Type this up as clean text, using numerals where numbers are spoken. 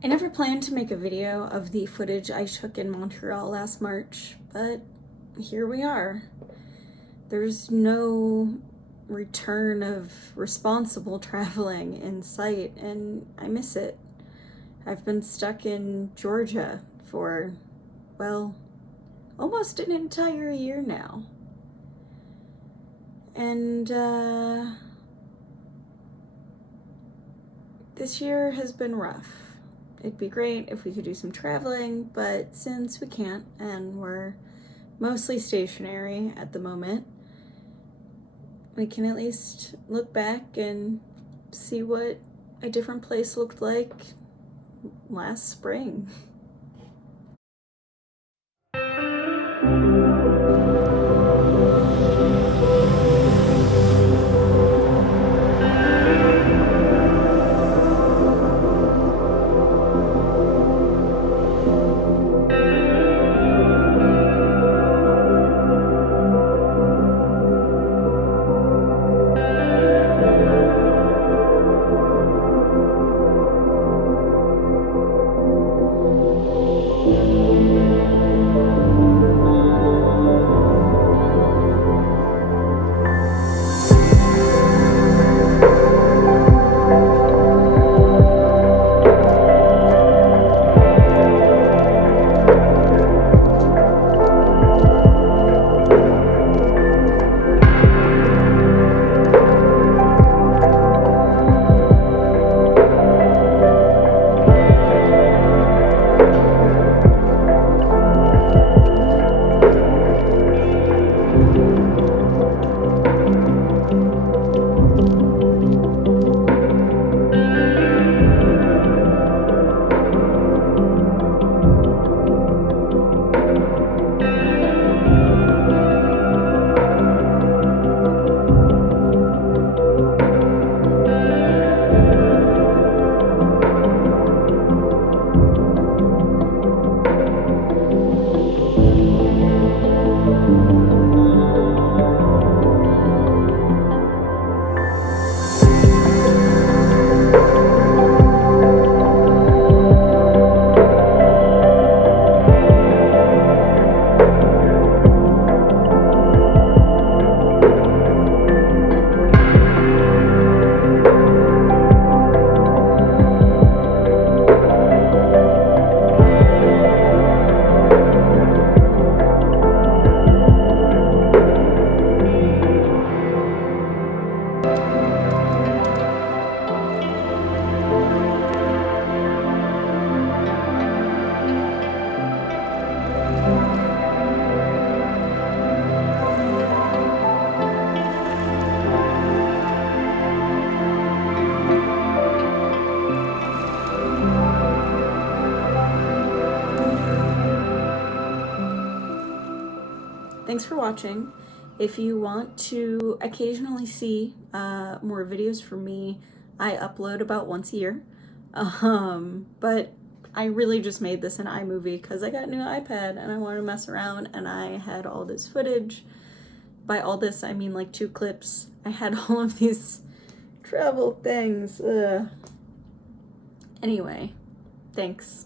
I never planned to make a video of the footage I took in Montreal last March, but here we are. There's no return of responsible traveling in sight, and I miss it. I've been stuck in Georgia for, well, almost an entire year now. And this year has been rough. It'd be great if we could do some traveling, but since we can't and we're mostly stationary at the moment, we can at least look back and see what a different place looked like last spring. Thanks for watching. If you want to occasionally see more videos from me, I upload about once a year. But I really just made this an iMovie because I got a new iPad and I wanted to mess around, and I had all this footage. By all this, I mean like 2 clips. I had all of these travel things. Anyway, thanks.